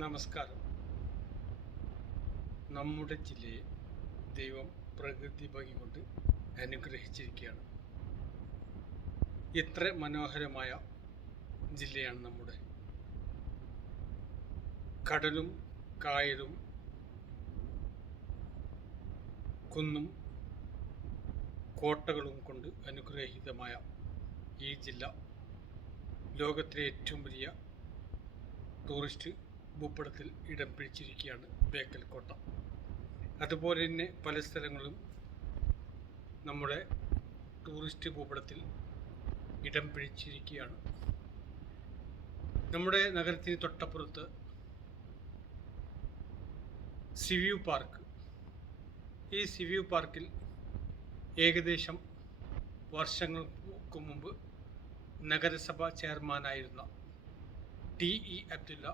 നമസ്കാരം. നമ്മുടെ ജില്ലയെ ദൈവം പ്രകൃതി ഭംഗി കൊണ്ട് അനുഗ്രഹിച്ചിരിക്കുകയാണ്. ഇത്ര മനോഹരമായ ജില്ലയാണ് നമ്മുടെ. കടലും കായലും കുന്നും കോട്ടകളും കൊണ്ട് അനുഗ്രഹീതമായ ഈ ജില്ല ലോകത്തിലെ ഏറ്റവും വലിയ ടൂറിസ്റ്റ് ഭൂപടത്തിൽ ഇടം പിടിച്ചിരിക്കുകയാണ് ബേക്കൽ കോട്ട അതുപോലെ തന്നെ പല സ്ഥലങ്ങളും നമ്മുടെ ടൂറിസ്റ്റ് ഭൂപടത്തിൽ ഇടം പിടിച്ചിരിക്കുകയാണ് നമ്മുടെ നഗരത്തിന് തൊട്ടപ്പുറത്ത് സിവ്യൂ പാർക്ക്. ഈ സിവ്യൂ പാർക്കിൽ ഏകദേശം വർഷങ്ങൾക്ക് മുമ്പ് നഗരസഭ ചെയർമാനായിരുന്ന ടി ഇ അബ്ദുല്ല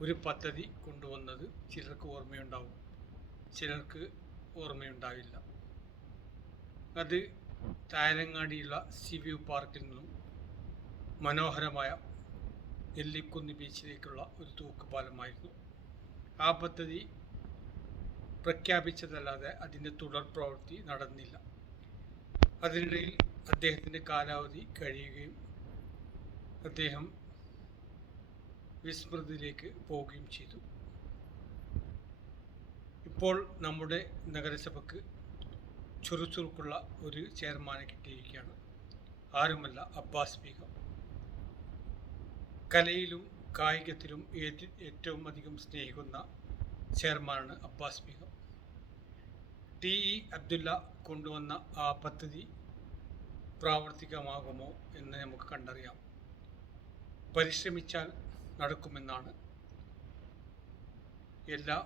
ഒരു പദ്ധതി കൊണ്ടുവന്നത് ചിലർക്ക് ഓർമ്മയുണ്ടാവും. ചിലർക്ക് ഓർമ്മയുണ്ടാവില്ല. അത് താരങ്ങാടിയുള്ള സി വ്യൂ പാർക്കിൽ നിന്നും മനോഹരമായ നെല്ലിക്കുന്ന് ബീച്ചിലേക്കുള്ള ഒരു തൂക്കുപാലമായിരുന്നു ആ പദ്ധതി പ്രഖ്യാപിച്ചതല്ലാതെ അതിന്റെ തുടർ പ്രവൃത്തി നടന്നില്ല. അതിനിടയിൽ അദ്ദേഹത്തിന്റെ കാലാവധി കഴിയുകയും അദ്ദേഹം വിസ്മൃതിയിലേക്ക് പോവുകയും ചെയ്തു. ഇപ്പോൾ നമ്മുടെ നഗരസഭയ്ക്ക് ചുറുചുറുക്കുള്ള ഒരു ചെയർമാനെ കിട്ടിയിരിക്കുകയാണ്. ആരുമല്ല അബ്ബാസ് ബീഗം. കലയിലും കായികത്തിലും ഏറ്റവും അധികം സ്നേഹിക്കുന്ന ചെയർമാനാണ് അബ്ബാസ് ബീഗം. ടി ഇ അബ്ദുല്ല കൊണ്ടുവന്ന ആ പദ്ധതി പ്രാവർത്തികമാകുമോ എന്ന് നമുക്ക് കണ്ടറിയാം. പരിശ്രമിച്ചാൽ നടക്കുമെന്നാണ് എല്ലാ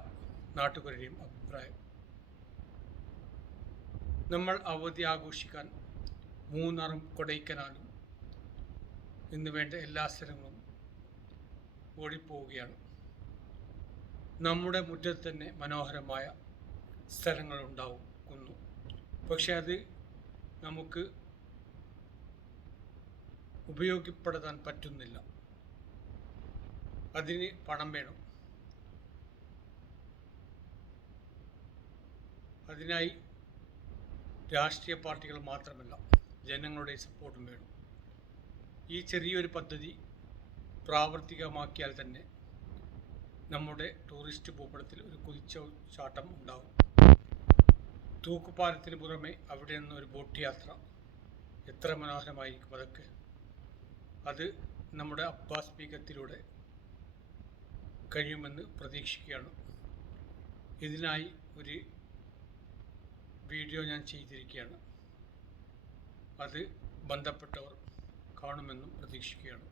നാട്ടുകാരുടെയും അഭിപ്രായം. നമ്മൾ അവധി ആഘോഷിക്കാൻ മൂന്നാറും കൊടൈക്കനാലും എന്ന് വേണ്ട എല്ലാ സ്ഥലങ്ങളും ഓടിപ്പോവുകയാണ്. നമ്മുടെ മുറ്റത്ത് തന്നെ മനോഹരമായ സ്ഥലങ്ങളുണ്ടാകുന്നു പക്ഷെ അത് നമുക്ക് ഉപയോഗപ്പെടുത്താൻ പറ്റുന്നില്ല. അതിന് പണം വേണം. അതിനായി രാഷ്ട്രീയ പാർട്ടികൾ മാത്രമല്ല ജനങ്ങളുടെ സപ്പോർട്ടും വേണം. ഈ ചെറിയൊരു പദ്ധതി പ്രാവർത്തികമാക്കിയാൽ തന്നെ നമ്മുടെ ടൂറിസ്റ്റ് ഭൂപടത്തിൽ ഒരു കുതിച്ച ചാട്ടം ഉണ്ടാകും തൂക്കുപാലത്തിന് പുറമെ അവിടെ നിന്ന് ഒരു ബോട്ട് യാത്ര എത്ര മനോഹരമായിരിക്കും അതൊക്കെ. അത് നമ്മുടെ അബ്ബാസ് ബീഗത്തിലൂടെ കഴിയുമെന്ന് പ്രതീക്ഷിക്കുകയാണ്. ഇതിനായി ഒരു വീഡിയോ ഞാൻ ചെയ്തിരിക്കുകയാണ്. അത് ബന്ധപ്പെട്ടവർ കാണുമെന്നും പ്രതീക്ഷിക്കുകയാണ്.